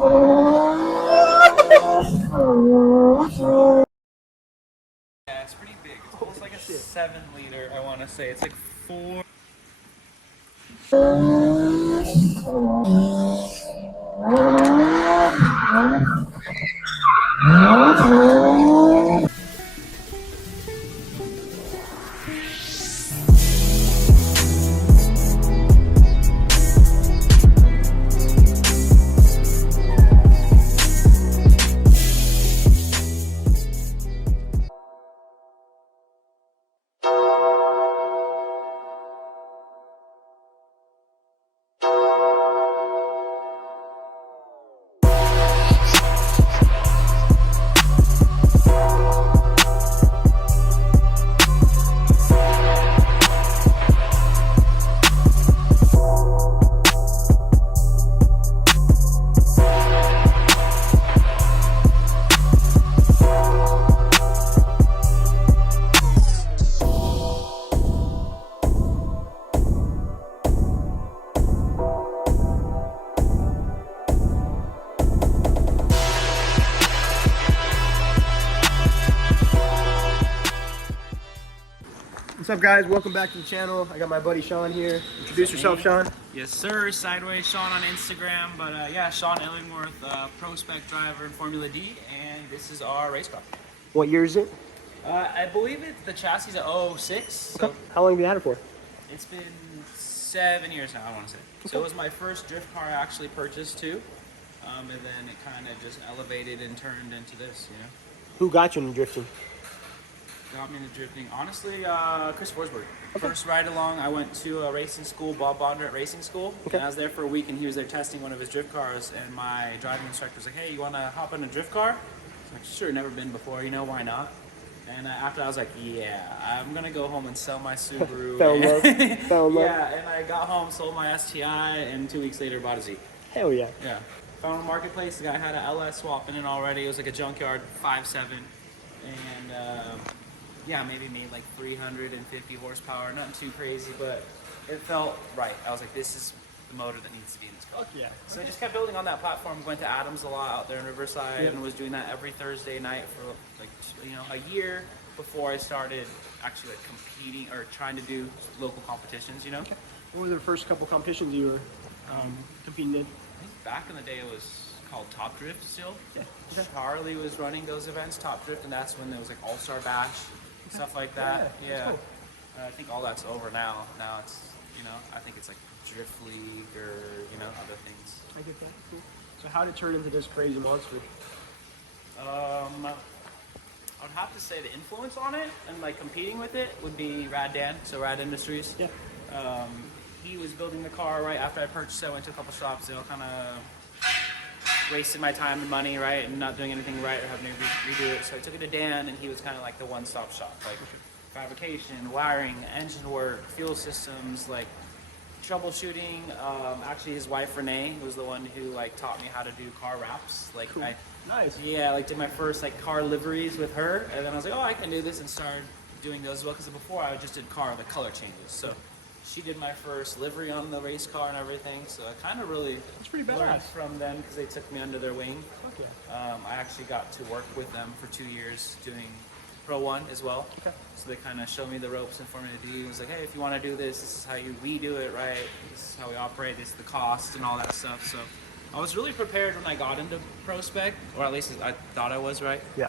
Yeah, it's pretty big. It's almost like a 7 liter, I want to say. It's like 4. What's up, guys? Welcome back to the channel. I got my buddy Shawn here. Introduce yourself, Shawn. Yes, sir. Sideways Shawn on Instagram. But yeah, Shawn Illingworth, pro spec driver in Formula D, and this is our race car. What year is it? I believe the chassis is a 06. So How long have you had it for? it's been 7 years now, I want to say. So it was my first drift car I actually purchased too. And then it kind of just elevated and turned into this, you know. Who got you into drifting? Got me into drifting. Honestly, Chris Forsberg. First ride along, I went to a racing school, Bob Bondurant Racing School. Okay. And I was there for a week, and he was there testing one of his drift cars. And my driving instructor was like, "Hey, you want to hop in a drift car?" I was like, "Sure, never been before. You know, why not?" And after I was like, "Yeah, I'm gonna go home and sell my Subaru." Fell in love. Fell in love. Yeah, and I got home, sold my STI, and 2 weeks later bought a Z. Hell yeah. Yeah. Found a marketplace. The guy had an LS swap in it already. It was like a junkyard 5.7, and yeah, maybe made like 350 horsepower. Nothing too crazy, but it felt right. I was like, this is the motor that needs to be in this car. Fuck yeah. So I just kept building on that platform. Went to Adams a lot out there in Riverside, and was doing that every Thursday night for like, you know, a year before I started actually like competing or trying to do local competitions. You know. What were the first couple competitions you were competing in? I think back in the day it was called Top Drift still. Yeah. Charlie was running those events, Top Drift, and that's when there was like All-Star Bash, stuff like that. Yeah. Cool. I think all that's over now. Now it's, you know, I think it's like Drift League or, you know, other things. I get that. Cool. So how did it turn into this crazy monster? I would have to say the influence on it and like competing with it would be Rad Dan, so Rad Industries. Yeah. He was building the car right after I purchased it. I went to a couple shops. They all kind of wasted my time and money, right, and not doing anything right or having to redo it. So I took it to Dan, and he was kind of like the one-stop shop, like fabrication, wiring, engine work, fuel systems, like troubleshooting. Actually, his wife Renee was the one who like taught me how to do car wraps. Like, Cool. Nice. Yeah, like did my first like car liveries with her, and then I was like, oh, I can do this, and started doing those as well. Because before I just did car like color changes. So she did my first livery on the race car and everything. So I kind of really pretty learned badass. from them because they took me under their wing. Fuck yeah. I actually got to work with them for 2 years doing Pro 1 as well. Okay. So they kind of showed me the ropes in Formula D. It was like, hey, if you want to do this, this is how we do it, right? This is how we operate. This is the cost and all that stuff. So I was really prepared when I got into Pro Spec, or at least I thought I was, right? Yeah.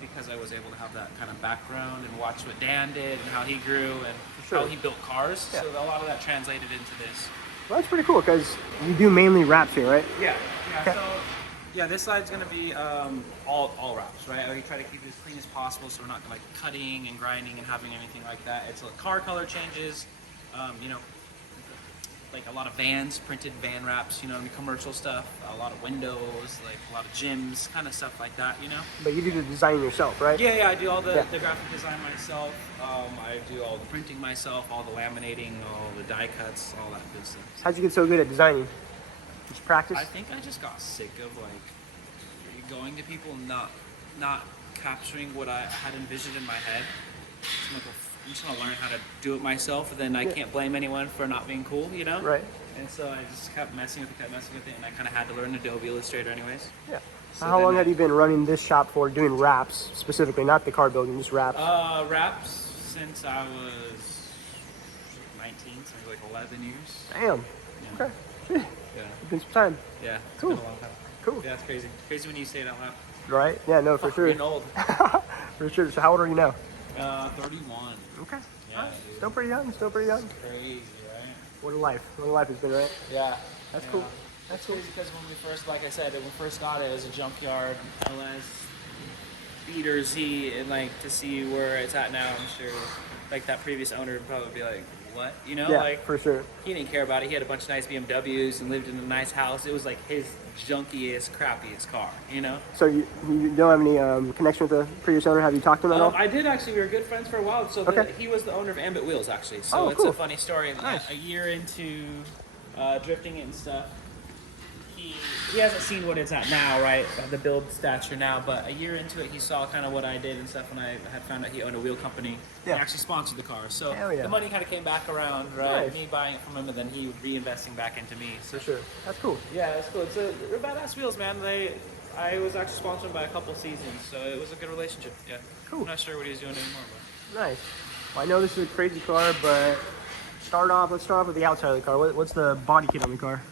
Because I was able to have that kind of background and watch what Dan did and how he grew and Sure. how he built cars. Yeah. So a lot of that translated into this. Well, that's pretty cool because you do mainly wraps here, right? Yeah. Okay. So yeah, this side's gonna be all wraps, right? We try to keep it as clean as possible, so we're not like cutting and grinding and having anything like that. It's like car color changes, you know, like a lot of vans, printed van wraps, you know, and commercial stuff, a lot of windows, like a lot of gyms, kind of stuff like that, you know. But you do the design yourself, right? Yeah, I do all the, Yeah. the graphic design myself. I do all the printing myself, all the laminating, all the die cuts, all that good stuff. How'd you get so good at designing? Just practice? I think I just got sick of like going to people not capturing what I had envisioned in my head. So I'm like, well, I'm just gonna learn how to do it myself, and then I can't blame anyone for not being cool, you know? Right. And so I just kept messing with it, and I kind of had to learn Adobe Illustrator anyways. Yeah. So How long have you been running this shop for, doing wraps specifically, not the car building, just wraps? Wraps since I was 19, so maybe like 11 years. Damn. Yeah. Okay. Yeah. It's been some time. Yeah. It's Cool. been a long time. Cool. Yeah, it's crazy. Crazy when you say it out loud. Right? Yeah, no, for sure. Getting old. For sure. So how old are you now? 31. Okay. Yeah, Right. dude. Still pretty young. Still pretty young. Crazy, right? What a life. What a life it's been, right? Yeah. That's cool. That's crazy because when we first, like I said, when we first got it, it was a junkyard LS beater Z, and like to see where it's at now, I'm sure like that previous owner would probably be like, what? You know, Yeah, like for sure. he didn't care about it. He had a bunch of nice BMWs and lived in a nice house. It was like his junkiest, crappiest car, you know? So you don't have any connection with the previous owner? Have you talked to him at all? I did actually. We were good friends for a while. So Okay. he was the owner of Ambit Wheels, actually. So Oh, it's cool. a funny story. Nice. A year into drifting it and stuff, he hasn't seen what it's at now, right? The build stature now. But a year into it, he saw kind of what I did and stuff. When I had found out he owned a wheel company, Yeah. he actually sponsored the car. So Hell yeah. the money kind of came back around, right? Nice. Me buying it from him, and then he reinvesting back into me. So For sure. That's cool. yeah, it's cool. They're badass wheels, man. I was actually sponsored by a couple seasons, so it was a good relationship. Yeah. Cool. I'm not sure what he's doing anymore, but. Nice. Well, I know this is a crazy car, but let's start off with the outside of the car. What's the body kit on the car?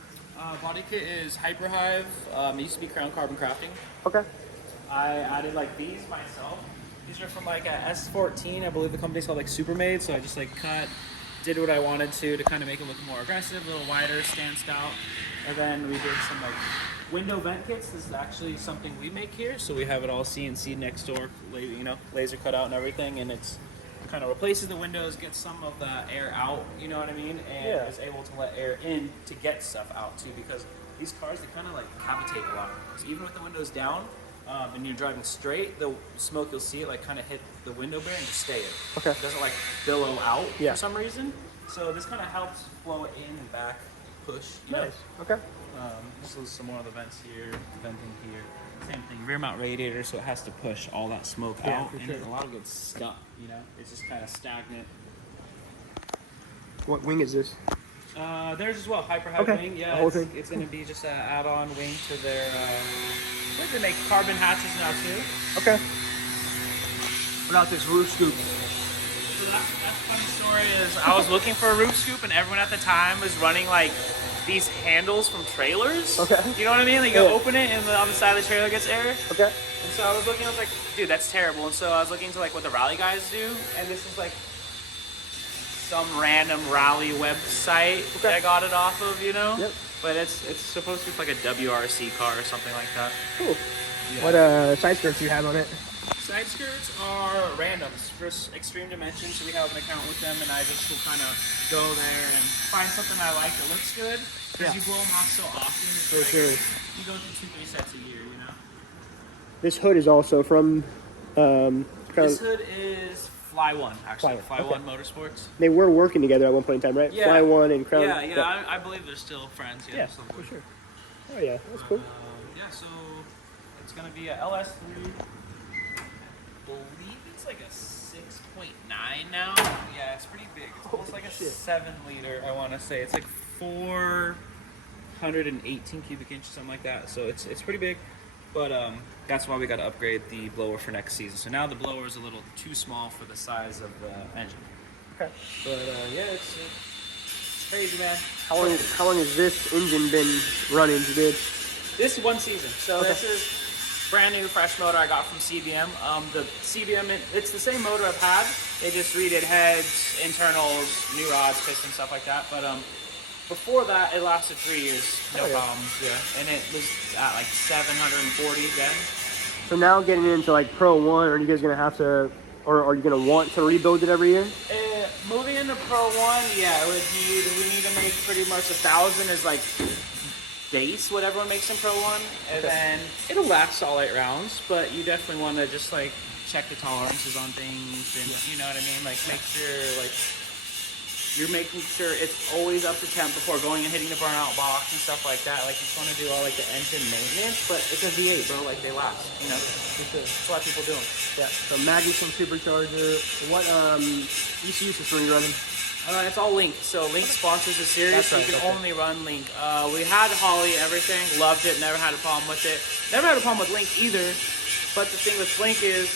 Body kit is Hyperhive. It used to be Crown Carbon Crafting. Okay. I added like these myself. These are from like a S14. I believe the company's called like Supermade. So I just like cut, did what I wanted to kind of make it look more aggressive, a little wider, stand stout. And then we did some like window vent kits. This is actually something we make here. So we have it all CNC next door, you know, laser cut out and everything. And it's kind of replaces the windows, gets some of the air out, you know what I mean? And Yeah. is able to let air in to get stuff out too, because these cars, they kind of like cavitate a lot. So even with the windows down, and you're driving straight, the smoke, you'll see it like kind of hit the window bare and just stay in. Okay. It doesn't like billow out Yeah. for some reason. So this kind of helps flow it in and back, push, you know? Nice. Okay. So some more of the vents here, venting here. Same thing, rear mount radiator, so it has to push all that smoke Yeah, out, for and sure. a lot of it's stuck, you know? It's just kind of stagnant. What wing is this? There's as well, Hyperhive Okay, wing. the Yeah, whole it's, thing. it's going to be just an add-on wing to their. I think they make carbon hatches now too. Okay. What about this roof scoop? So that's a funny story. Is I was looking for a roof scoop, and everyone at the time was running like these handles from trailers. Okay. You know what I mean? Like you Yeah. open it, and on the side of the trailer gets air. Okay. And so I was looking, I was like, dude, that's terrible. And so I was looking into like what the rally guys do, and this is like some random rally website that I got it off of, you know? Yep. But it's supposed to be like a WRC car or something like that. Cool. Yeah. What side skirts do you have on it? Side skirts are randoms for Extreme Dimensions, so we have an account with them, and I just will kind of go there and find something I like that looks good. Because Yeah. you blow them off so often, it's For like, sure. you go through 2-3 sets a year, you know? This hood is also from. This hood is Fly One, actually. Fly Fly One, One Motorsports. They were working together at one point in time, right? Yeah. Fly One and Crown. Yeah, I believe they're still friends. Yeah, so for sure. Oh yeah, that's cool. Yeah, so it's gonna be a LS3. Believe it's like a 6.9 now. Yeah, it's pretty big. It's almost like a shit. 7-liter. I want to say it's like 418 cubic inches, something like that. So it's pretty big. But that's why we got to upgrade the blower for next season. So now the blower is a little too small for the size of the engine. Okay. But yeah, it's crazy, man. How long has this engine been running, dude? This is one season. So Okay. this is brand new, fresh motor I got from CBM. The CBM, it's the same motor I've had. They just redid heads, internals, new rods, pistons, stuff like that. But before that, it lasted 3 years, no Oh, yeah. problems. Yeah, and it was at like 740 then. So now getting into like Pro 1, are you guys gonna have to, or are you gonna want to rebuild it every year? Moving into Pro 1, yeah, we need to make pretty much 1,000 is like base, what everyone makes in Pro 1, and then it'll last all 8 rounds, but you definitely want to just like check the tolerances on things, and you know what I mean, like make sure like you're making sure it's always up to temp before going and hitting the burnout box and stuff like that. Like you just want to do all like the engine maintenance, but it's a V8, bro. Like they last, you know. That's why people do them. Yeah. So Magnuson supercharger. What ECU system are you running? It's all Link. So Link sponsors the series. That's So right, you can okay. only run Link. We had Holly, everything, loved it, never had a problem with it. Never had a problem with Link either. But the thing with Link is,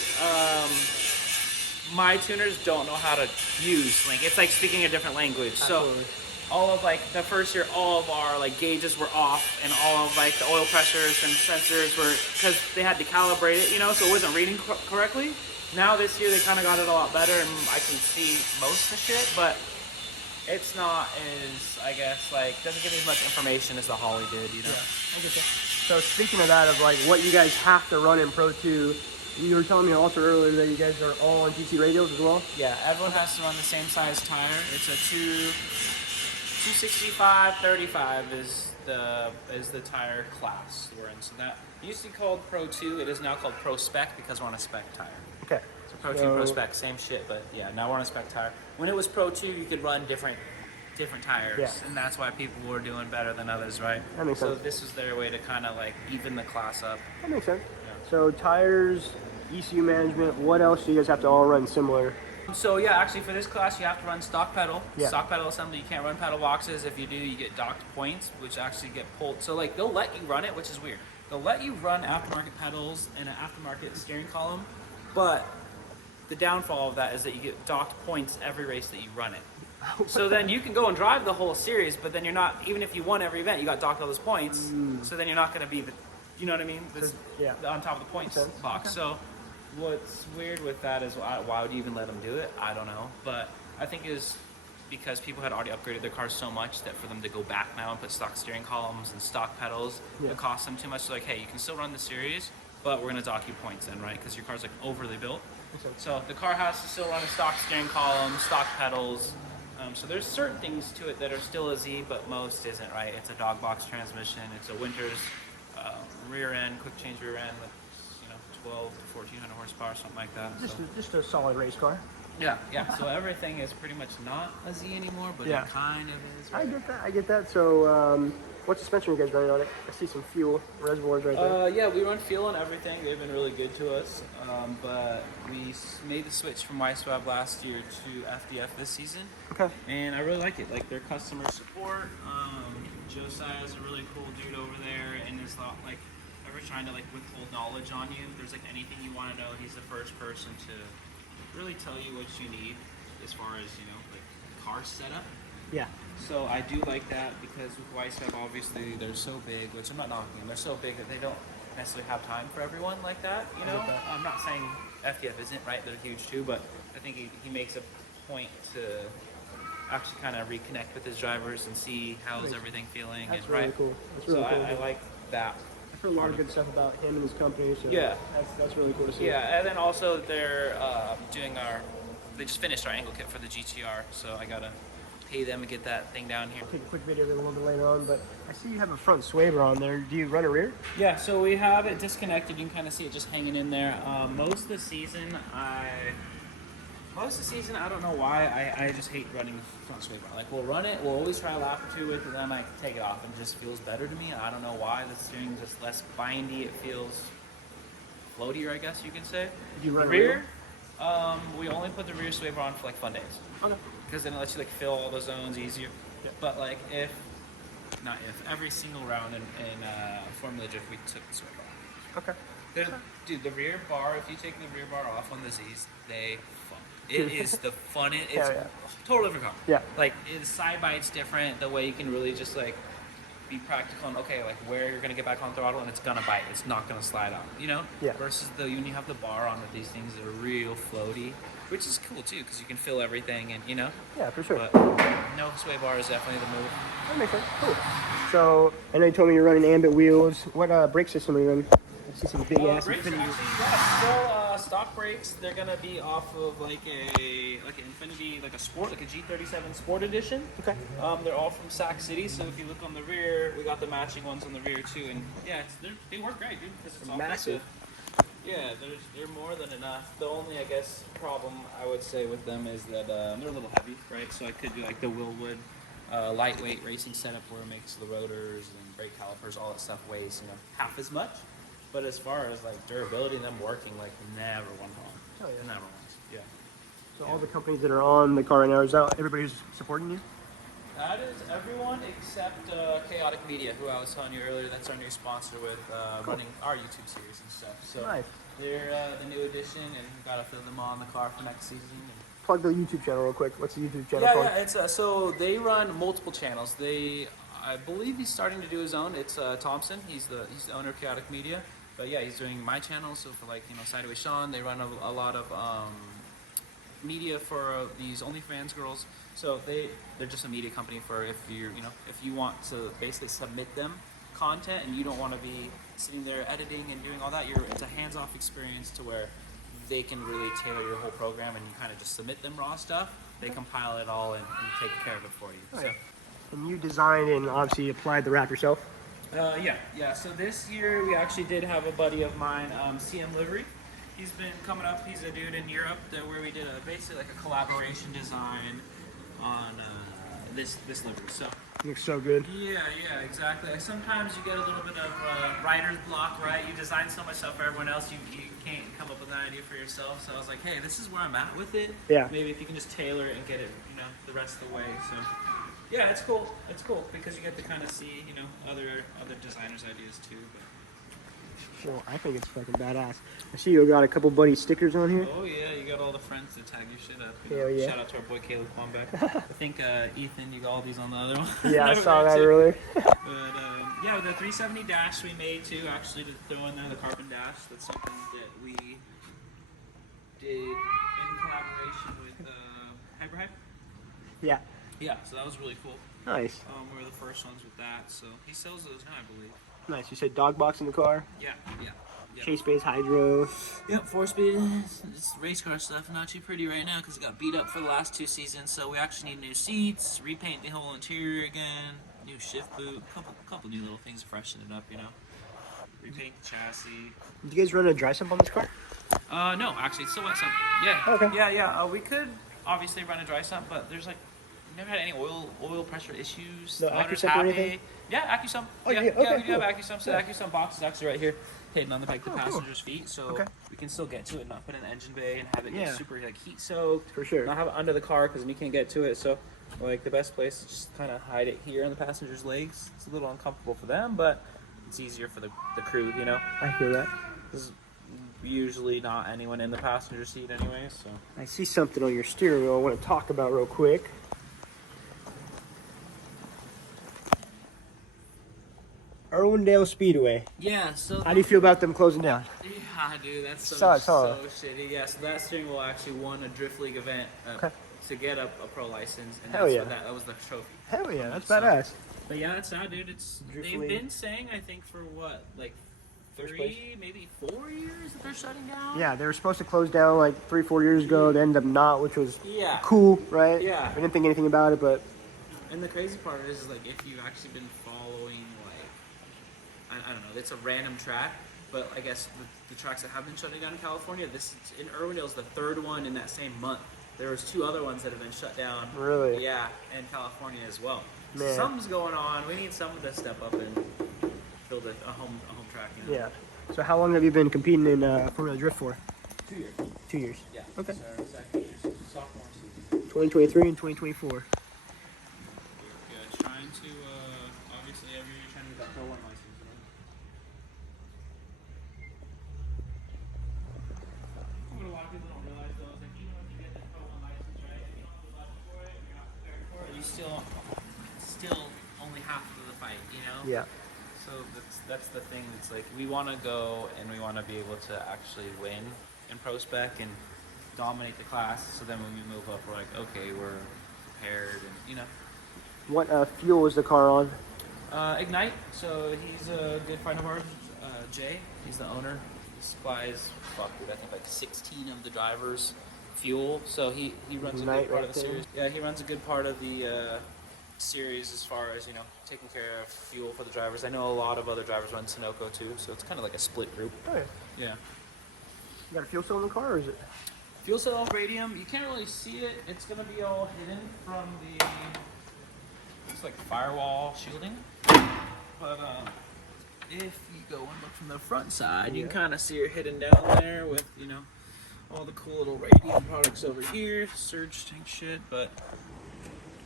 my tuners don't know how to use Link. It's like speaking a different language. Absolutely. So all of like the first year, all of our like gauges were off, and all of like the oil pressures and sensors were, because they had to calibrate it, you know, so it wasn't reading correctly. Now this year they kind of got it a lot better, and I can see most of the shit, but it's not as, I guess, like, doesn't give me as much information as the Holly did, you know? Yeah, I get that. So speaking of that, of like what you guys have to run in Pro 2, you were telling me also earlier that you guys are all on GT radials as well? Yeah, everyone has to run the same size tire. It's a 265, 35 is the tire class we're in. So that used to be called Pro 2. It is now called Pro Spec because we're on a spec tire. Okay. So Pro 2, Pro Spec, same shit, but yeah, now we're on a spec tire. When it was Pro 2, you could run different tires, Yeah. and that's why people were doing better than others, right? That makes so sense. this was their way to kind of like even the class up. That makes sense. Yeah. So tires, ECU management, what else do you guys have to all run similar? So yeah, actually for this class you have to run stock pedal. Yeah. Stock pedal assembly, you can't run pedal boxes. If you do, you get docked points, which actually get pulled. So like they'll let you run it, which is weird. They'll let you run aftermarket pedals and an aftermarket steering column, but the downfall of that is that you get docked points every race that you run it. So then you can go and drive the whole series, but then you're not, even if you won every event, you got docked all those points. So then you're not going to be the, you know what I mean? Yeah. On top of the points Makes sense. box. So what's weird with that is why would you even let them do it? I don't know. But I think it was because people had already upgraded their cars so much that for them to go back now and put stock steering columns and stock pedals, Yeah. it costs them too much. So like, hey, you can still run the series, but we're going to dock you points then, right? Because your car's like overly built. So the car has to still run a stock steering column, stock pedals. So there's certain things to it that are still a Z, but most isn't, right? It's a dog box transmission. It's a Winters rear end, quick change rear end with 12 to 1400 horsepower, something like that. Just a solid race car. Yeah. So everything is pretty much not a Z anymore, but Yeah. it kind of is. Right? I get that. So what suspension are you guys running on it? I see some fuel reservoirs right there. Yeah, we run fuel and everything. They've been really good to us. But we made the switch from YSWAB last year to FDF this season. Okay. And I really like it. Like their customer support. Josiah is a really cool dude over there, and is not like ever trying to like withhold knowledge on you. If there's like anything you want to know, he's the first person to really tell you what you need as far as like car setup. Yeah. So I do like that because with YSWAB, obviously they're so big, which I'm not knocking them. They're so big that they don't necessarily have time for everyone like that. You know, I'm not saying FDF isn't, right? They're huge too, but I think he makes a point to actually kind of reconnect with his drivers and see how's everything feeling. That's and really right. cool. That's really So cool. I like that. I've heard a lot of good stuff about him and his company. So Yeah. That's really cool to see. Yeah, and then also they're they just finished our angle kit for the GTR, so I gotta pay them to get that thing down here. I'll take a quick video of it a little bit later on, but I see you have a front swaber on there. Do you run a rear? Yeah, so we have it disconnected. You can kind of see it just hanging in there. Most of the season, I don't know why, I just hate running front swaber. Like, we'll run it, we'll always try a lap or two with it, and then I take it off, and it just feels better to me. I don't know why. The steering is just less bindy. It feels floatier, I guess you can say. Do you run a Rear, we only put the rear swaber on for like fun days. Okay. Because then it lets you like fill all the zones easier. Yeah. But like every single round in Formula Drift we took the swaber off. Okay. Dude, the rear bar, if you take the rear bar off on the Z's, they fun. It is the funnest. It's Yeah. total different car. Yeah. Like, the side bites different, the way you can really just like be practical on, okay, like where you're gonna get back on throttle and it's gonna bite, it's not gonna slide out, you know? Yeah. Versus when you have the bar on with these things, they're real floaty, which is cool too, because you can fill everything and, Yeah, for sure. But no sway bar is definitely the move. That makes sense. Cool. So I know you told me you're running ambit wheels. What brake system are you running? I see some big ass Brakes, Infinity. actually, still stock brakes. They're gonna be off of like an Infinity, like a Sport, like a G37 Sport Edition. Okay. They're all from Sac City, so if you look on the rear, we got the matching ones on the rear too, and yeah, they work great, dude. 'Cause it's all Massive. Yeah, they're more than enough. The only, I guess, problem I would say with them is that they're a little heavy, right? So I could do like the Willwood lightweight racing setup where it makes the rotors and brake calipers, all that stuff weighs, half as much. But as far as like durability and them working, like never one wrong. Oh, yeah. Never once. Yeah. So all the companies that are on the car right now, is that everybody who's supporting you? That is everyone except Chaotic Media, who I was telling you earlier. That's our new sponsor with running our YouTube series and stuff. So Nice. they're the new addition, and we've got to fill them on the car for next season. Plug the YouTube channel real quick. What's the YouTube channel Yeah, called? yeah. It's so they run multiple channels. I believe he's starting to do his own. It's Thompson. He's the owner of Chaotic Media. But yeah, he's doing my channel. So for Sideways Shawn, they run a lot of media for these OnlyFans girls. So they're just a media company for if you want to basically submit them content and you don't want to be sitting there editing and doing all that. It's a hands-off experience to where they can really tailor your whole program and you kind of just submit them raw stuff. They compile it all and take care of it for you. Oh, So. yeah. And you designed and obviously applied the wrap yourself? Yeah. So this year we actually did have a buddy of mine, CM Livery. He's been coming up. He's a dude in Europe where we did basically like a collaboration design on this livery. So Looks so good. yeah, exactly. Like sometimes you get a little bit of writer's block, right? You design so much stuff for everyone else, you can't come up with an idea for yourself. So I was like, hey, this is where I'm at with it. Yeah. Maybe if you can just tailor it and get it, the rest of the way. So yeah, it's cool. It's cool because you get to kind of see, other designers' ideas too. But. Well, I think it's fucking badass. I see you got a couple buddy stickers on here. Oh yeah, you got all the friends that tag your shit up. Hell yeah. Shout out to our boy Caleb Quambeck. I think Ethan, you got all these on the other one. Yeah, I saw that earlier. But yeah, the 370 dash we made too, actually, to throw in there the carbon dash. That's something that we did in collaboration with Hyperhype. Yeah. Yeah, so that was really cool. Nice. We were the first ones with that, so he sells those now, I believe. Nice. You said dog box in the car? Yeah. Chase base hydro. Yep, 4-speed. It's race car stuff. Not too pretty right now because it got beat up for the last 2 seasons. So we actually need new seats, repaint the whole interior again, new shift boot, couple new little things to freshen it up, Repaint the chassis. Did you guys run a dry sump on this car? No, actually, it's still wet sump. Yeah. Okay. Yeah. We could obviously run a dry sump, but there's never had any oil pressure issues. No The motor's AccuSump or happy. anything? Yeah, AccuSump. Oh, yeah, yeah, okay, we do have cool. AccuSump. So the AccuSump box is actually right here, hidden on the cool. passenger's feet, so Okay. we can still get to it and not put it in the engine bay and have it Yeah. get super heat soaked. For sure. Not have it under the car because then you can't get to it. So the best place is just kind of hide it here on the passenger's legs. It's a little uncomfortable for them, but it's easier for the crew, I hear that. There's usually not anyone in the passenger seat anyway, so. I see something on your steering wheel I want to talk about real quick. Irwindale Speedway. Yeah, so How do you feel about them closing down? yeah, dude, that's so Sucks, huh? shitty. Yeah, so that steering wheel actually won a Drift League event Okay. to get a pro license, and Hell that's yeah. what that was the trophy. Hell yeah, that's So- badass. But yeah, that's sad, dude. Drift They've League. been saying, I think, for what, First 3, maybe 4 years that they're shutting down. Yeah, they were supposed to close down like 3-4 years ago. They ended up not, which was Yeah. cool, right? Yeah. We didn't think anything about it, but And the crazy part is if you've actually been following, I don't know, it's a random track, but I guess the tracks that have been shutting down in California, this in Irwindale is the 3rd one in that same month. There was 2 other ones that have been shut down. Really? Yeah, in California as well. So Man. something's going on. We need someone to step up and build a home track. yeah. So how long have you been competing in Formula Drift for? 2 years. 2 years. Yeah. Okay. So our second year, sophomore season. 2023 and 2024. Yeah, trying to obviously every year trying to get that Pro 1 license. What a lot of people don't realize though is even when you get that Pro 1 license, right, if you don't have the budget for it, you're not prepared for it, you still only half of the fight, Yeah. So that's the thing. It's we want to go and we want to be able to actually win in pro spec and dominate the class. So then when we move up, we're okay, we're prepared and What fuel is the car on? Ignite. So he's a good friend of ours, Jay. He's the owner. He supplies, I think 16 of the drivers fuel. So he runs a Ignite good part right of the there. series. Yeah, he runs a good part of the series as far as taking care of fuel for the drivers. I know a lot of other drivers run Sunoco too, so it's kind of like a split group. Oh, yeah. Yeah. You got a fuel cell in the car, or is it? Fuel cell radium, you can't really see it. It's gonna be all hidden from the, it's like firewall shielding. But if you go and look from the front side, you can kind of see it hidden down there with, you know, all the cool little radium products over here, surge tank shit, but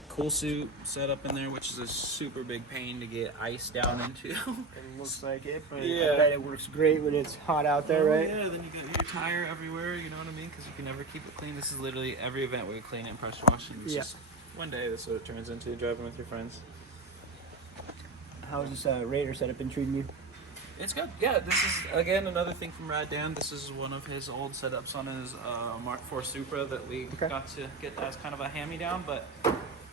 cool suit set up in there, which is a super big pain to get ice down into. It looks like it, but Yeah. I bet it works great when it's hot out there, right? Yeah, then you got your tire everywhere, you know what I mean? Because you can never keep it clean. This is literally every event where you clean it and pressure wash it. It's just one day, that's what it turns into, driving with your friends. How's this Raider setup been treating you? It's good. Yeah, this is, again, another thing from Rad Dan. This is one of his old setups on his Mark IV Supra that we got to get as kind of a hand-me-down, but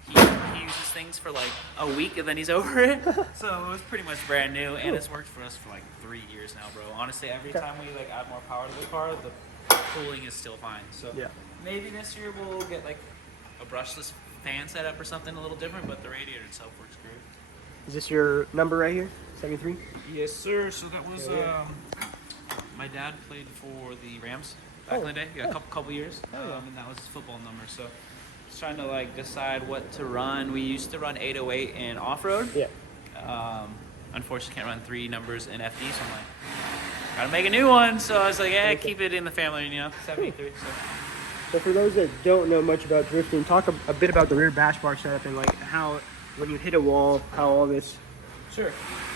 he uses things for like a week and then he's over it. So it was pretty much brand new, and it's worked for us for like 3 years now, bro. Honestly, every time we like add more power to the car, the cooling is still fine. So maybe this year we'll get like a brushless fan setup or something a little different, but the radiator itself works great. Is this your number right here? 73? Yes, sir. So that was my dad played for the Rams back in the day. Yeah, a couple years, and that was his football number. So just trying to like decide what to run. We used to run 808 in off-road. Yeah. Unfortunately, can't run 3 numbers in FD. So I'm like, gotta make a new one. So I was like, yeah, keep it in the family. You know, 73. So for those that don't know much about drifting, talk a bit about the rear bash bar setup and like how when you hit a wall, how all this. Sure.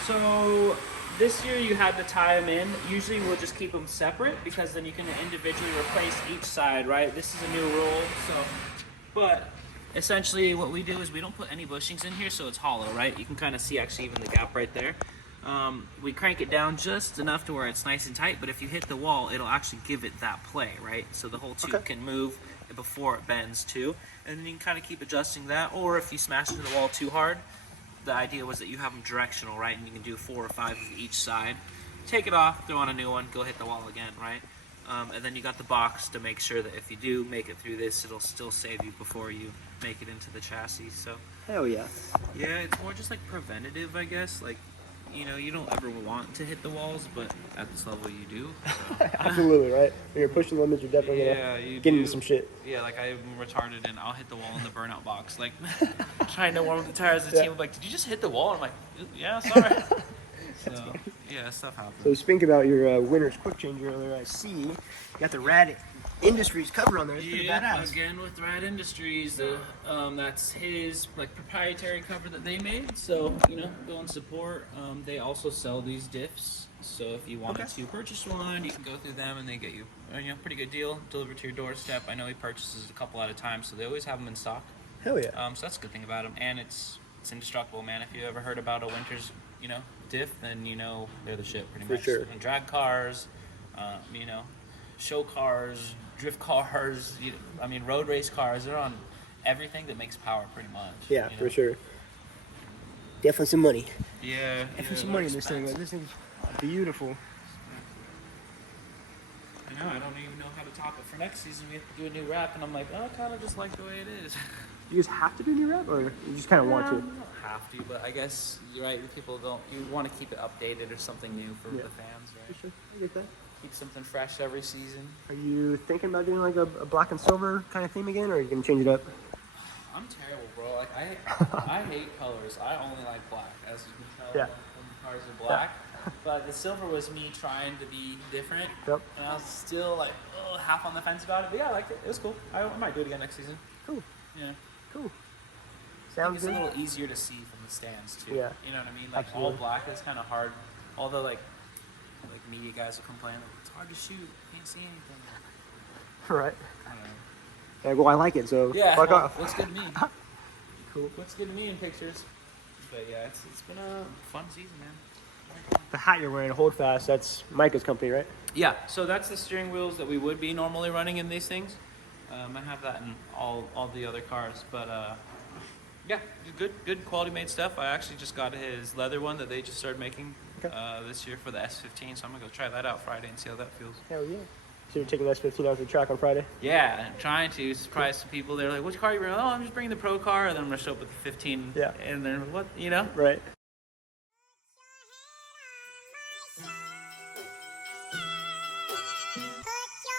So this year you had to tie them in. Usually we'll just keep them separate because then you can individually replace each side, right? This is a new rule. So, but essentially what we do is we don't put any bushings in here, so it's hollow, right? You can kind of see actually even the gap right there. We crank it down just enough to where it's nice and tight, but if you hit the wall, it'll actually give it that play, right? So the whole tube can move before it bends too, and then you can kind of keep adjusting that. Or if you smash into the wall too hard, the idea was that you have them directional, right? And you can do 4 or 5 of each side. Take it off, throw on a new one, go hit the wall again, right? And then you got the box to make sure that if you do make it through this, it'll still save you before you make it into the chassis. So Hell yeah. yeah, it's more just like preventative, I guess. Like, you know, you don't ever want to hit the walls, but at this level you do. So. Absolutely, right? When you're pushing limits, you're definitely gonna get into some shit. Yeah, like I'm retarded and I'll hit the wall in the burnout box. Like, trying to warm up the tires of the team. I'm like, did you just hit the wall? And I'm like, yeah, sorry. So, yeah, stuff happens. So speaking about your winner's quick change earlier, I see you got the Rad Industries cover on there. It's pretty badass. Again with Rad Industries, that's his like proprietary cover that they made. So you know, go and support. They also sell these diffs. So if you wanted to purchase one, you can go through them and they get you, pretty good deal delivered to your doorstep. I know he purchases a couple at a time, so they always have them in stock. Hell yeah. So that's a good thing about them, and it's indestructible, man. If you ever heard about a Winters, diff, then they're the shit pretty much. For sure. And drag cars, show cars, drift cars, road race cars. They're on everything that makes power pretty much. Yeah, for sure. Definitely some money. Yeah. Definitely some money in this thing. This thing's beautiful. I know, I don't even know how to top it. For next season, we have to do a new wrap, and I'm like, oh, I kind of just like the way it is. You guys have to do new wrap, or you just kind of want to? You don't have to, but I guess you're right. People don't. You want to keep it updated or something new for the fans, right? For sure, I get that. Keep something fresh every season. Are you thinking about doing like a black and silver kind of theme again, or are you gonna change it up? I'm terrible, bro. Like I hate colors. I only like black, as you can tell. Yeah. When the cars are black. But the silver was me trying to be different. Yep. And I was still like, half on the fence about it. But yeah, I liked it. It was cool. I might do it again next season. Cool. Yeah. Cool. I think Sounds it's good. a little easier to see from the stands too. Yeah. You know what I mean? Like Absolutely. all black is kind of hard. Although like media guys will complain, it's hard to shoot. Can't see anything. Right. I don't know. Yeah, well, I like it, so Yeah. fuck Well, off. looks good to me. Cool. Looks good to me in pictures. But yeah, it's been a fun season, man. The hat you're wearing, Hold Fast, that's Micah's company, right? Yeah, so that's the steering wheels that we would be normally running in these things. I have that in all the other cars, but yeah, good quality made stuff. I actually just got his leather one that they just started making this year for the S15, so I'm gonna go try that out Friday and see how that feels. Hell yeah. So you're taking the S15 out to the track on Friday? Yeah, I'm trying to surprise some people. They're like, "Which car are you bringing?" "Oh, I'm just bringing the pro car," and then I'm gonna show up with the 15. Yeah. And then what, Right. Put your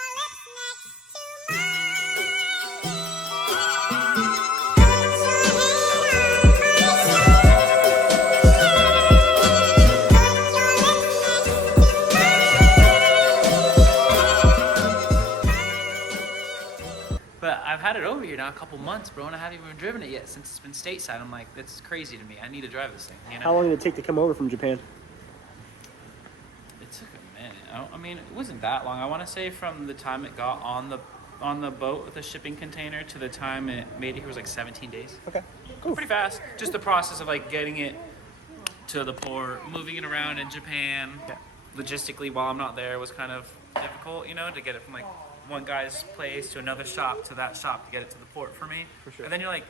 had it over here now a couple months, bro, and I haven't even driven it yet since it's been stateside. I'm like, that's crazy to me. I need to drive this thing. You know? How long did it take to come over from Japan? It took a minute. I mean, it wasn't that long. I want to say from the time it got on the boat with the shipping container to the time it made it here was like 17 days. Okay, cool. Pretty fast. Just the process of like getting it to the port, moving it around in Japan. Yeah. Logistically, while I'm not there, was kind of difficult, you know, to get it from like one guy's place to another shop to that shop to get it to the port for me. For sure. And then you're like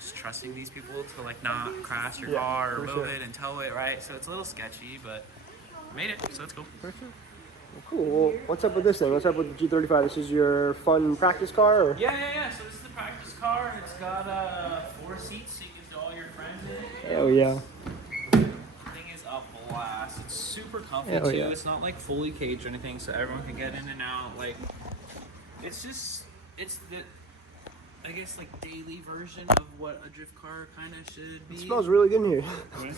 just trusting these people to like not crash your Yeah, car or for move sure. it and tow it, right? So it's a little sketchy, but made it, so it's cool. For sure. Well, cool. Well, what's up with this thing? What's up with the G35? This is your fun practice car, or? Yeah. So this is the practice car. It's got 4 seats, so you can fit all your friends in it. Hell yeah. Thing is a blast. It's super comfy Hell too. yeah. It's not like fully caged or anything, so everyone can get in and out. Like, it's the, I guess, like daily version of what a drift car kind of should be. It smells really good in here. Yeah.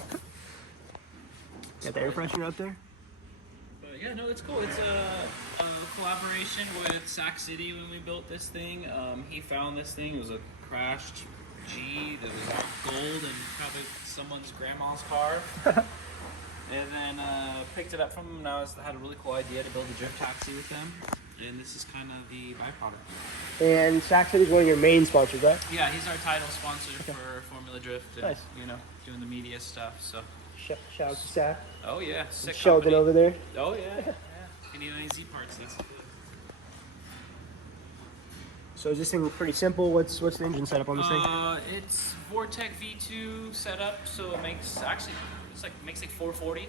Got the air freshener out there? But yeah, no, it's cool. It's a collaboration with Sac City when we built this thing. He found this thing. It was a crashed G that was all gold and probably someone's grandma's car. And then picked it up from him, and I had a really cool idea to build a drift taxi with them. And this is kind of the byproduct. And Sac City's one of your main sponsors, right? Yeah, he's our title sponsor for Formula Drift and, Nice. you know, doing the media stuff. So, Shout out to Sac. oh yeah, sick Sheldon company. over there. Oh yeah. If you need any Z parts, that's good. So is this thing pretty simple? What's the engine setup on this thing? It's Vortec V2 setup, so it makes makes like 440.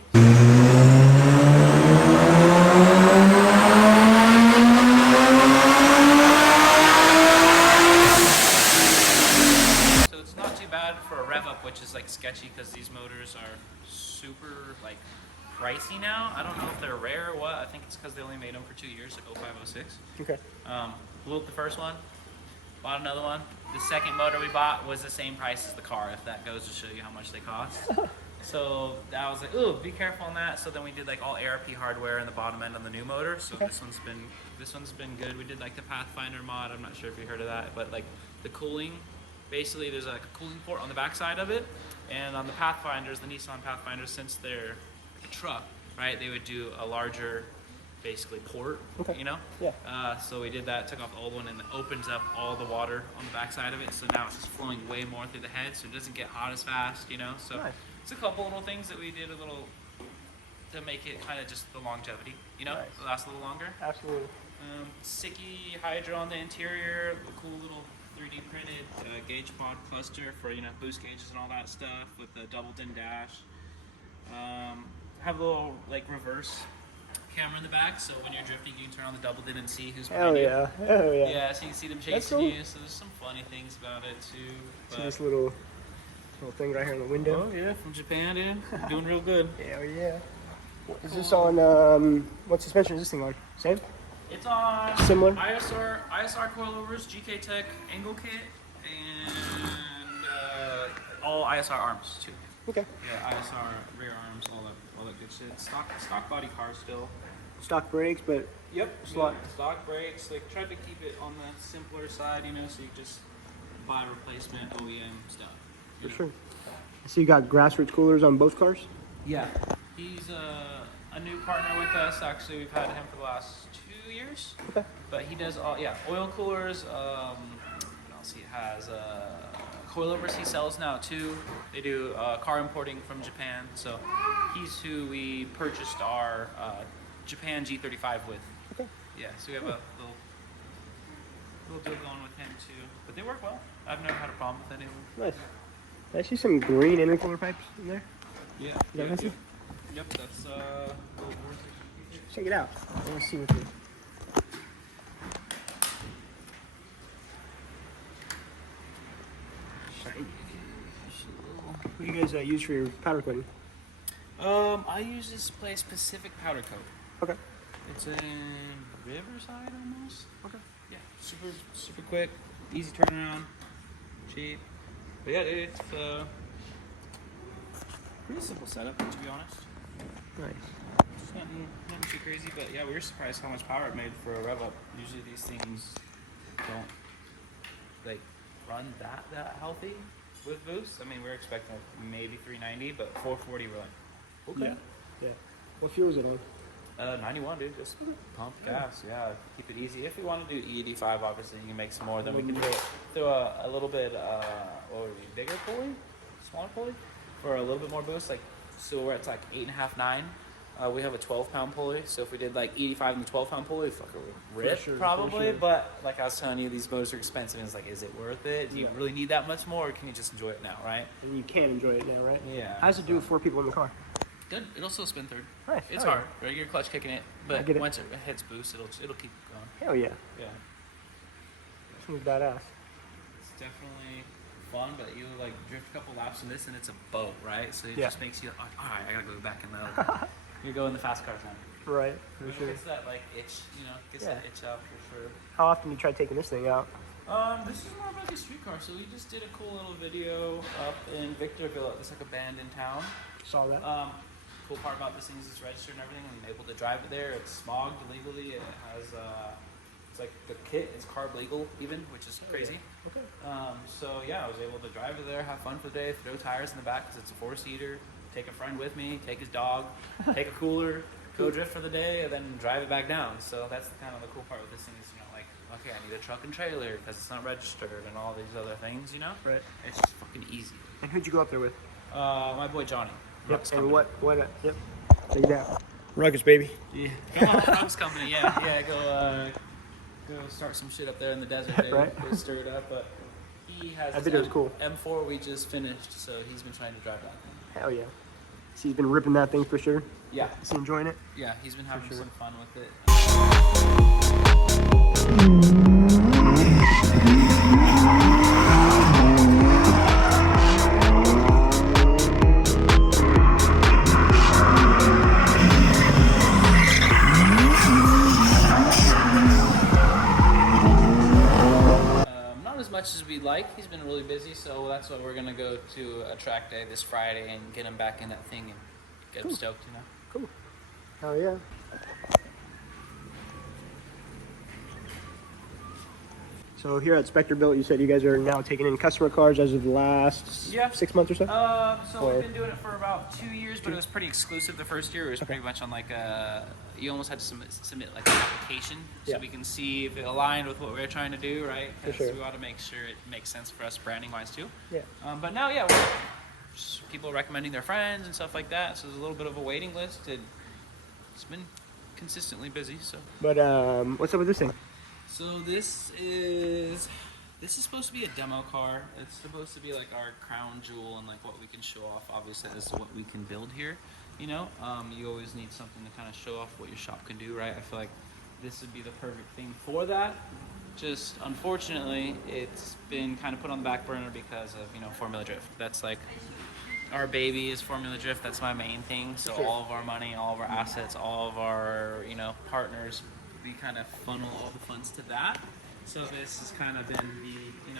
So it's not too bad for a rev up, which is like sketchy because these motors are super like pricey now. I don't know if they're rare or what. I think it's because they only made them for 2 years, like 0506. Okay. Blew up the first one, bought another one. The second motor we bought was the same price as the car, if that goes to show you how much they cost. So I was like, ooh, be careful on that. So then we did like all ARP hardware in the bottom end on the new motor. So Okay. this one's been good. We did like the Pathfinder mod. I'm not sure if you heard of that, but like the cooling, basically there's like a cooling port on the backside of it, and on the Pathfinders, the Nissan Pathfinders, since they're a truck, right, they would do a larger, basically port, Okay. you know? Yeah. So we did that, took off the old one, and it opens up all the water on the backside of it. So now it's just flowing way more through the head, so it doesn't get hot as fast, you know? So Nice. it's a couple little things that we did to make it kind of just the longevity, you know? Nice. Last a little longer. Absolutely. Sicky Hydra on the interior, a cool little 3D printed gauge pod cluster for, you know, boost gauges and all that stuff with the double din dash. Have a little like reverse camera in the back, so when you're drifting you can turn on the double din and see who's Hell behind you. yeah. Hell yeah. Yeah, so you can see them That's chasing cool. you, so there's some funny things about it too. See this little thing right here in the window? Oh yeah, from Japan, dude. Doing real good. Hell yeah. Is this on, what suspension is this thing on? Same? It's on Similar? ISR coilovers, GK Tech angle kit, and all ISR arms too. Okay. Yeah, ISR rear arms, all that good shit. Stock body car still. Stock brakes, but Yep. Slot. Stock brakes. Like tried to keep it on the simpler side, you know, so you just buy replacement OEM stuff. for sure. I see you got grassroots coolers on both cars? Yeah. He's a new partner with us. Actually, we've had him for the last 2 years. Okay. But he does all, oil coolers. What else he has? Coilovers he sells now too. They do car importing from Japan. So he's who we purchased our Japan G35 with. Okay. Yeah, so we have a little deal going with him too. But they work well. I've never had a problem with any of them. Nice. I see some green intercooler pipes in there. Yeah. that messy? Yep, that's Check it out. I want to see what the... What do you guys use for your powder coating? I use this place Pacific Powder Coat. Okay. It's in Riverside almost. Okay. Yeah, super quick, easy turnaround, cheap. But yeah, dude, it's pretty simple setup to be honest. Nice. It's nothing too crazy, but yeah, we were surprised how much power it made for a rev up. Usually these things don't like run that healthy with boost. I mean, we were expecting like maybe 390, but 440 we're like, okay. Yeah. What fuel is it on? 91, dude. Just pump gas. Yeah, keep it easy. If you want to do E85, obviously you can make some more. Then we can throw a little bit, what would it be, bigger pulley, smaller pulley, for a little bit more boost. Like, so we're at like 8.5, 9. We have a 12-pound pulley, so if we did like 85 and the 12-pound pulley, fuck, it would rip probably. But like I was telling you, these motors are expensive. And it's like, is it worth it? Do you really need that much more, or can you just enjoy it now, right? And you can enjoy it now, right? Yeah. How does it do with 4 people in the car? Good. It'll still spin third. Nice. It's hard. Regular clutch kicking it, but once it hits boost, it'll keep going. Hell yeah. Yeah. Seems badass. It's definitely fun, but you like drift a couple laps in this, and it's a boat, right? So it just makes you like, all right, I gotta go back in the. You go in the fast cars now. Right. For sure. Gets that like itch, gets that itch out for sure. How often do you try taking this thing out? This is more of like a street car. So we just did a cool little video up in Victorville. It's like abandoned town. Saw that. Cool part about this thing is it's registered and everything. I'm able to drive it there. It's smogged legally. It has it's like the kit is carb legal even, which is crazy. Yeah. Okay. So yeah, I was able to drive it there, have fun for the day, throw tires in the back because it's a 4-seater. Take a friend with me, take his dog, take a cooler, go drift for the day, and then drive it back down. So that's kind of the cool part with this thing is, like, okay, I need a truck and trailer because it's not registered and all these other things, Right. It's just fucking easy. And who'd you go up there with? My boy Johnny. Yep. And what? Yep. Take that. Ruckus, baby. Yeah. Come on, Ruckus Company. Yeah. Go start some shit up there in the desert. Dude. Right. Go stir it up. But he has. That video was cool. M4 we just finished, so he's been trying to drive that thing. Hell yeah. So he's been ripping that thing for sure. Yeah. Is he enjoying it? Yeah, he's been having some fun with it. Not as much as we'd like. He's been really busy, so that's why we're gonna go to a track day this Friday and get him back in that thing and get him stoked, Cool. Hell yeah. So here at Spectre Built, you said you guys are now taking in customer cars as of the last 6 months or so? So we've been doing it for about 2 years, but it was pretty exclusive the first year. It was pretty much on like you almost had to submit like an application so we can see if it aligned with what we're trying to do, right? Because we want to make sure it makes sense for us branding wise too. Yeah. But now, yeah, we're just people recommending their friends and stuff like that. So there's a little bit of a waiting list. It's been consistently busy. So. But what's up with this thing? So this is supposed to be a demo car. It's supposed to be like our crown jewel and like what we can show off. Obviously, this is what we can build here. You always need something to kind of show off what your shop can do, right? I feel like this would be the perfect thing for that. Just unfortunately, it's been kind of put on the back burner because of Formula Drift. That's like our baby is Formula Drift. That's my main thing. So all of our money, all of our assets, all of our partners. We kind of funnel all the funds to that. So this has kind of been the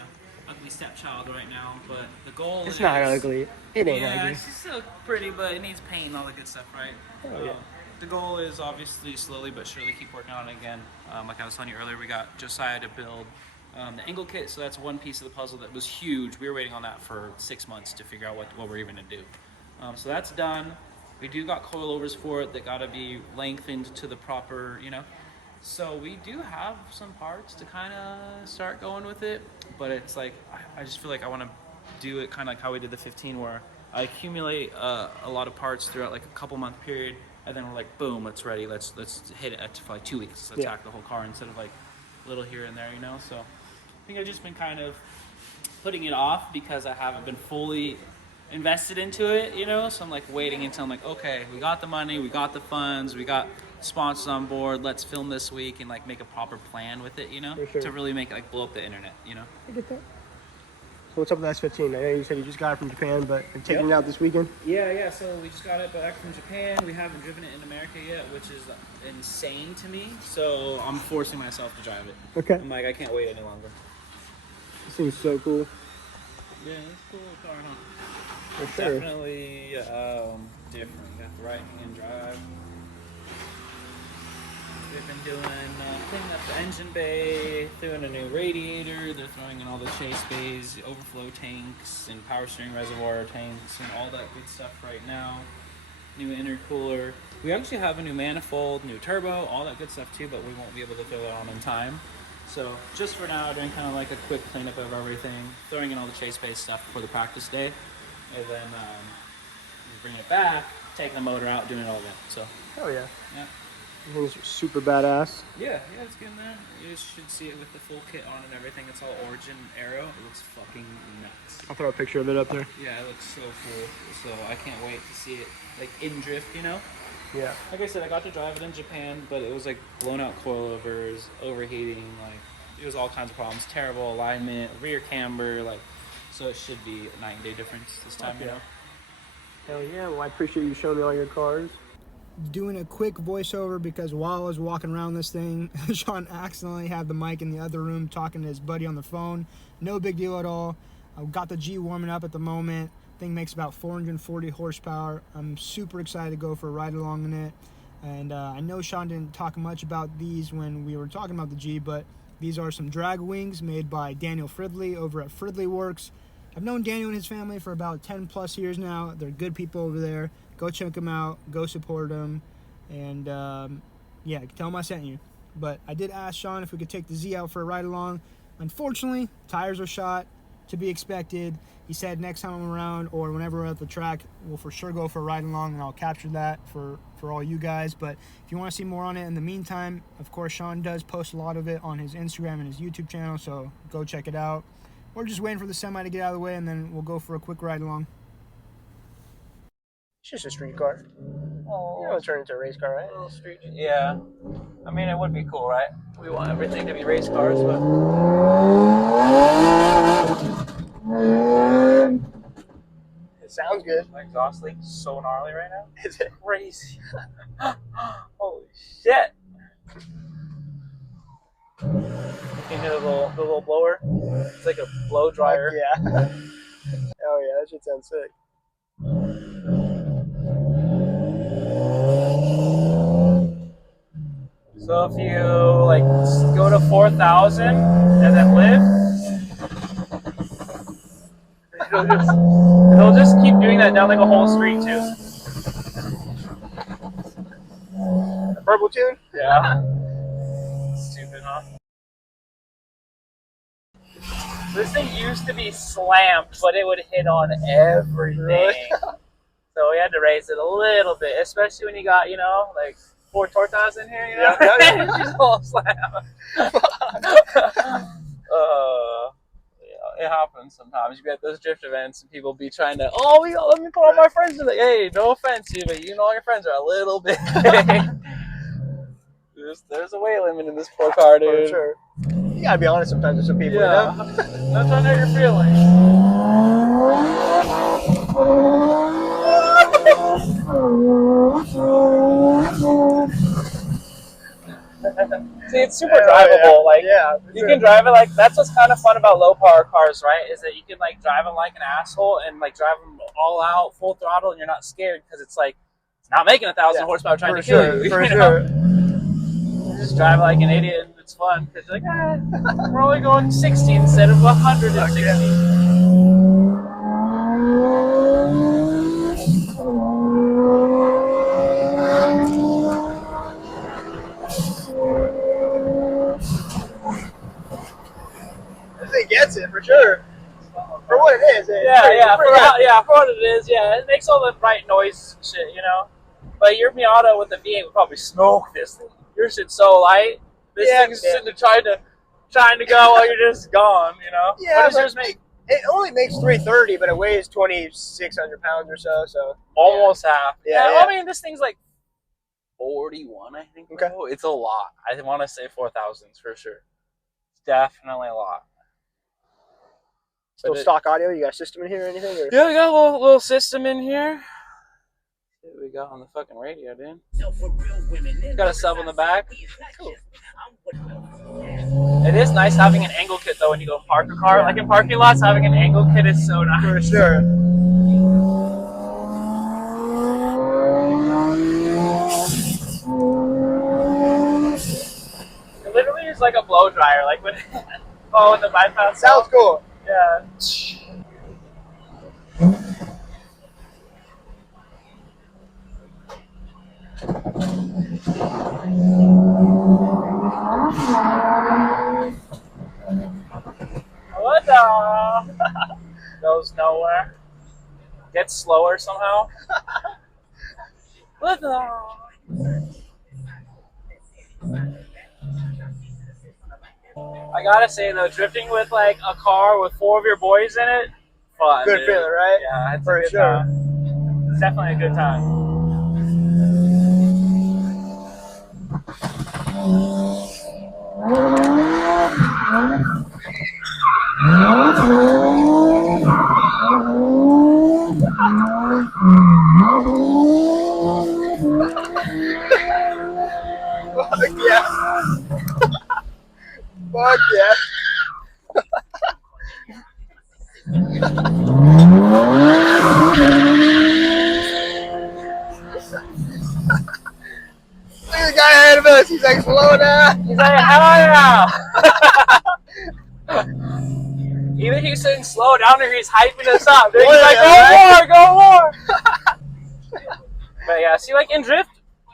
ugly stepchild right now. But the goal is not ugly. It ain't ugly. She's still pretty, but it needs paint and all the good stuff, right? Oh, yeah. The goal is obviously slowly but surely keep working on it again. Like I was telling you earlier, we got Josiah to build the angle kit. So that's one piece of the puzzle that was huge. We were waiting on that for 6 months to figure out what we're even gonna do. So that's done. We do got coilovers for it that got to be lengthened to the proper, So we do have some parts to kind of start going with it, but it's like I just feel like I want to do it kind of like how we did the 15, where I accumulate a lot of parts throughout like a couple month period, and then we're like, boom, it's ready. Let's hit it for like 2 weeks. Let's attack the whole car instead of like little here and there, So I think I've just been kind of putting it off because I haven't been fully invested into it, So I'm like waiting until I'm like, okay, we got the money, we got the funds, we got sponsors on board, let's film this week and like make a proper plan with it, to really make it like blow up the internet, I get that. So what's up with the S15? I know you said you just got it from Japan, but you're taking it out this weekend? Yeah, so we just got it back from Japan. We haven't driven it in America yet, which is insane to me, so I'm forcing myself to drive it. Okay. I'm like, I can't wait any longer. This thing's so cool. Yeah, it's a cool car, huh? For sure. Definitely different. You got the right hand drive. been doing cleaning up the engine bay, throwing a new radiator. They're throwing in all the chase bays, overflow tanks, and power steering reservoir tanks, and all that good stuff right now. New intercooler. We actually have a new manifold, new turbo, all that good stuff too, but we won't be able to throw that on in time. So just for now, doing kind of like a quick cleanup of everything, throwing in all the chase base stuff for the practice day, and then bringing it back, taking the motor out, doing it all again. So. Hell yeah. Yeah. Everything's super badass. Yeah, it's getting there. You should see it with the full kit on and everything. It's all Origin Aero. It looks fucking nuts. I'll throw a picture of it up there. Yeah, it looks so cool. So I can't wait to see it like in drift, you know? Yeah. Like I said, I got to drive it in Japan, but it was like blown out coilovers, overheating, like it was all kinds of problems. Terrible alignment, rear camber, like so it should be a 9-day difference this time, you know? Hell yeah, well I appreciate you showing me all your cars. Doing a quick voiceover because while I was walking around this thing, Shawn accidentally had the mic in the other room talking to his buddy on the phone. No big deal at all. I've got the G warming up at the moment. Thing makes about 440 horsepower. I'm super excited to go for a ride along in it. And I know Shawn didn't talk much about these when we were talking about the G, but these are some drag wings made by Daniel Fridley over at Fridley Works. I've known Daniel and his family for about 10 plus years now. They're good people over there. Go check them out. Go support them. And yeah, tell them I sent you. But I did ask Shawn if we could take the Z out for a ride along. Unfortunately, tires are shot, to be expected. He said next time I'm around or whenever we're at the track, we'll for sure go for a ride along and I'll capture that for all you guys. But if you want to see more on it in the meantime, of course, Shawn does post a lot of it on his Instagram and his YouTube channel, so go check it out. We're just waiting for the semi to get out of the way and then we'll go for a quick ride along. It's just a street car. Oh, You don't turn it into a race car, right? little street. Yeah. I mean, it would be cool, right? We want everything to be race cars, but. It sounds good. My exhaust leak's so gnarly right now. Is it? Crazy. Holy shit. You can hear the little blower? It's like a blow dryer. Yeah. Oh yeah, that should sound sick. So if you like go to 4,000 and then lift, it'll just keep doing that down like a whole street too. A purple tune? Yeah. Stupid, huh? This thing used to be slammed, but it would hit on everything. Really? So we had to raise it a little bit, especially when you got, you know, like 4 Tortas in here, you know? Yeah. It's just all slammed. Yeah, it happens sometimes. You be at those drift events and people be trying to, let me put all my friends in there. Hey, no offense to you, but you know all your friends are a little bit. There's a weight limit in this poor car, dude. For sure. You gotta be honest sometimes with some people, Yeah. you know? Not trying to hurt your feelings. See, it's super drivable. Like, you can drive it like, that's what's kind of fun about low power cars, right? Is that you can like drive them like an asshole and like drive them all out, full throttle, and you're not scared because it's like, it's not making 1,000 horsepower trying to kill you. For you sure. know? You just drive like an idiot and it's fun because you're like, we're only going 60 instead of 160. It gets it for sure. For what it is. For what it is, yeah. It makes all the right noise and shit, you know. But your Miata with the V8 would probably smoke this thing. Your shit's so light. This thing's sitting there trying to go while you're just gone, you know. Yeah, what does yours make? It only makes 330, but it weighs 2,600 pounds or so. So almost half. Yeah. I mean, this thing's like 41, I think. Okay. Bro. It's a lot. I want to say 4,000s for sure. It's definitely a lot. Still stock audio? You got a system in here or anything? Or? Yeah, we got a little system in here. What we got on the fucking radio, dude? Got a sub on the back. Cool. It is nice having an angle kit though when you go park a car. Like in parking lots, having an angle kit is so nice. For sure. It's like a blow dryer, like when oh, with the bypass. Sounds cool. Yeah. What the? Goes nowhere. Gets slower somehow. What the? I gotta say though, drifting with like a car with 4 of your boys in it, fun. Good dude. feeling, right? Yeah, it's For a good sure. time. It's definitely a good time. Fuck yeah. Fuck yeah. Look at the guy ahead of us. He's like, slow down. He's like, hell yeah! Either he's saying slow down or he's hyping us up. Dude. He's like, go more! But yeah, see, like in drift,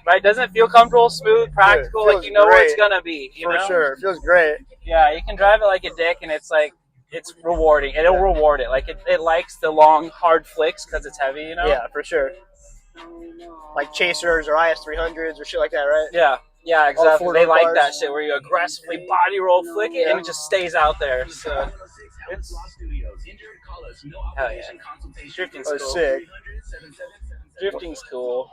right? Doesn't it feel comfortable, smooth, practical? Dude, like you know great. where it's gonna be. You For know? sure. It feels great. Yeah, you can drive it like a dick, and it's like it's rewarding. It'll reward it. Like it likes the long, hard flicks because it's heavy. You know? Yeah, for sure. Like Chasers or IS300s or shit like that, right? Yeah. Yeah, exactly. All They like cars. that shit where you aggressively body roll, flick it, and it just stays out there. So it's hell yeah. Drifting's Oh, cool. sick. Drifting's cool.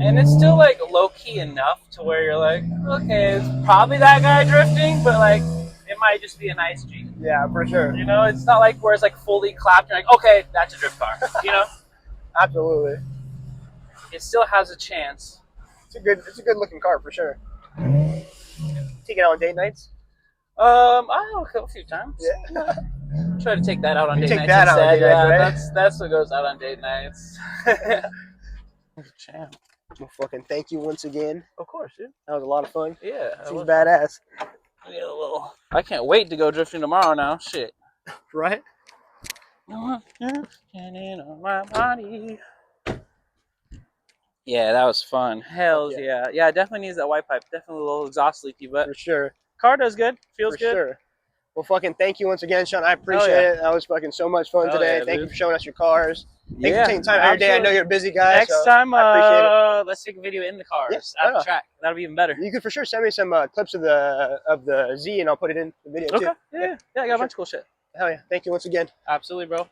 And it's still like low key enough to where you're like, okay, it's probably that guy drifting, but like it might just be a nice Jeep. Yeah, for sure. You know, it's not like where it's like fully clapped. You're like, okay, that's a drift car. You know, Absolutely. it still has a chance. It's a good looking car for sure. Take it out on date nights? I don't know, a few times. Yeah. Try to take that out on date Take nights that out on instead. date nights, Yeah, right? that's what goes out on date nights. Champ. Well, fucking thank you once again. Of course, dude. That was a lot of fun. Yeah. Seems badass. I can't wait to go drifting tomorrow now. Shit. Right? Yeah, that was fun. Hells yeah. yeah. Yeah, it definitely needs that white pipe. Definitely a little exhaust leaky, but For sure. car does good. Feels For good. sure. Well, fucking thank you once again, Shawn. I appreciate it. That was fucking so much fun today. Yeah, thank dude. you for showing us your cars. Thank you for taking time out of your day. I know absolutely. you're a busy guy. Next so time, I appreciate it. let's take a video in the cars Yes, at the track. That'll be even better. You could for sure send me some clips of the Z, and I'll put it in the video too. Okay. Yeah. I got a bunch of cool shit. Hell yeah. Thank you once again. Absolutely, bro.